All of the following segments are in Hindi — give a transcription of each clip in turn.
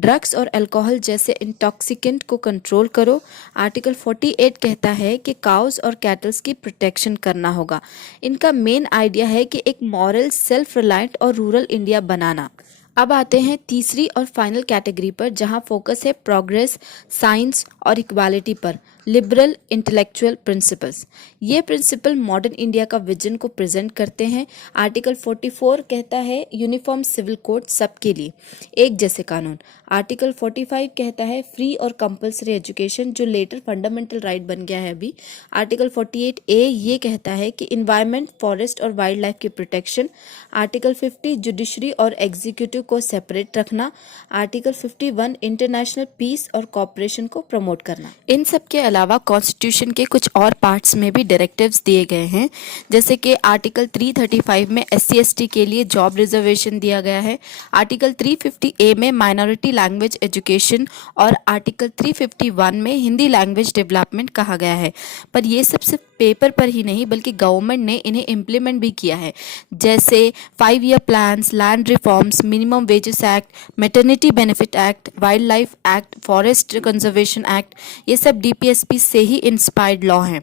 ड्रग्स और अल्कोहल जैसे इंटॉक्सिकेंट को कंट्रोल करो। आर्टिकल 48 कहता है कि काउस और कैटल्स की प्रोटेक्शन करना होगा। इनका मेन आइडिया है कि एक मॉरल, सेल्फ रिलायंट और रूरल इंडिया बनाना। अब आते हैं तीसरी और फाइनल कैटेगरी पर, जहां फोकस है प्रोग्रेस, साइंस और इक्वालिटी पर। लिबरल इंटेलेक्चुअल प्रिंसिपल्स, ये प्रिंसिपल मॉडर्न इंडिया का विजन को प्रेजेंट करते हैं। आर्टिकल 44 कहता है यूनिफॉर्म सिविल कोड सबके लिए, एक जैसे कानून। आर्टिकल 45 कहता है फ्री और कंपलसरी एजुकेशन, जो लेटर फंडामेंटल राइट बन गया है अभी। आर्टिकल 48A ये कहता है कि इन्वायरमेंट, फॉरेस्ट और वाइल्ड लाइफ की प्रोटेक्शन। आर्टिकल 50 जुडिशरी और एग्जीक्यूटिव को सेपरेट रखना। आर्टिकल 51 इंटरनेशनल पीस और कॉपरेशन को प्रमोट करना। इन सब के अलावा कॉन्स्टिट्यूशन के कुछ और पार्ट्स में भी डायरेक्टिव्स दिए गए हैं, जैसे कि आर्टिकल 335 में SC/ST के लिए जॉब रिजर्वेशन दिया गया है। आर्टिकल 350A में माइनॉरिटी लैंग्वेज एजुकेशन और आर्टिकल 351 में हिंदी लैंग्वेज डेवलपमेंट कहा गया है। पर ये सब सिर्फ पेपर पर ही नहीं बल्कि गवर्नमेंट ने इन्हें इम्प्लीमेंट भी किया है, जैसे 5 year plans, land reforms, minimum wages act, maternity benefit act, wild life act, forest conservation act. ये सब DPSP से ही इंस्पायर्ड लॉ हैं।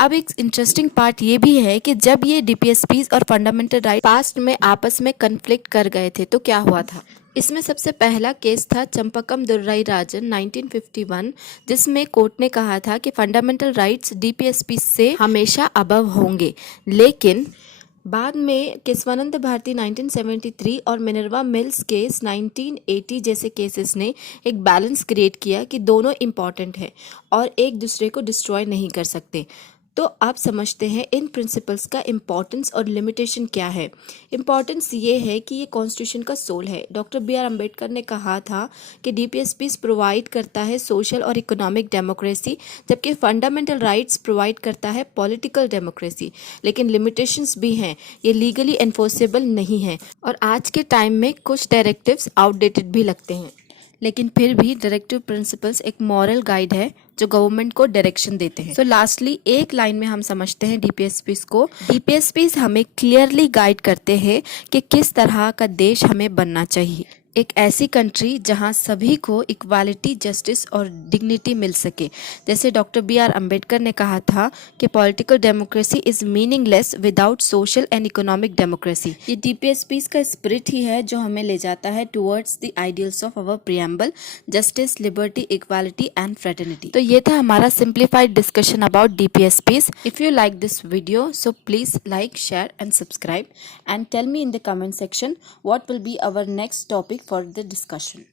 अब एक इंटरेस्टिंग पार्ट ये भी है कि जब ये DPSPs और फंडामेंटल राइट पास्ट में आपस में कन्फ्लिक्ट कर गए थे तो क्या हुआ था। इसमें सबसे पहला केस था चंपकम दुर्राई राजन 1951, जिसमें कोर्ट ने कहा था कि फंडामेंटल राइट्स DPSP से हमेशा अबव होंगे। लेकिन बाद में केशवानंद भारती 1973 और मिनर्वा मिल्स केस 1980 जैसे केसेस ने एक बैलेंस क्रिएट किया कि दोनों इम्पॉर्टेंट है और एक दूसरे को डिस्ट्रॉय नहीं कर सकते। तो आप समझते हैं इन प्रिंसिपल्स का इम्पॉर्टेंस और लिमिटेशन क्या है। इम्पॉर्टेंस ये है कि ये कॉन्स्टिट्यूशन का सोल है। डॉक्टर BR अम्बेडकर ने कहा था कि DPSPs प्रोवाइड करता है सोशल और इकोनॉमिक डेमोक्रेसी, जबकि फंडामेंटल राइट्स प्रोवाइड करता है पॉलिटिकल डेमोक्रेसी। लेकिन लिमिटेशंस भी हैं, ये लीगली एनफोर्सेबल नहीं है और आज के टाइम में कुछ डायरेक्टिव्स आउटडेटेड भी लगते हैं। लेकिन फिर भी डायरेक्टिव प्रिंसिपल्स एक मॉरल गाइड है जो गवर्नमेंट को डायरेक्शन देते हैं। सो लास्टली एक लाइन में हम समझते हैं DPSPs को। DPSPs हमें क्लियरली गाइड करते हैं कि किस तरह का देश हमें बनना चाहिए। एक ऐसी कंट्री जहां सभी को इक्वालिटी, जस्टिस और डिग्निटी मिल सके। जैसे डॉक्टर BR अम्बेडकर ने कहा था कि political democracy is meaningless without social and economic democracy. ये DPSPs का स्पिरिट ही है जो हमें ले जाता है towards the ideals of our preamble, justice, liberty, equality and fraternity. तो ये था हमारा simplified discussion about DPSPs. If you like this video, so please like, share and subscribe and tell me in the comment section what will be our next topic for the discussion.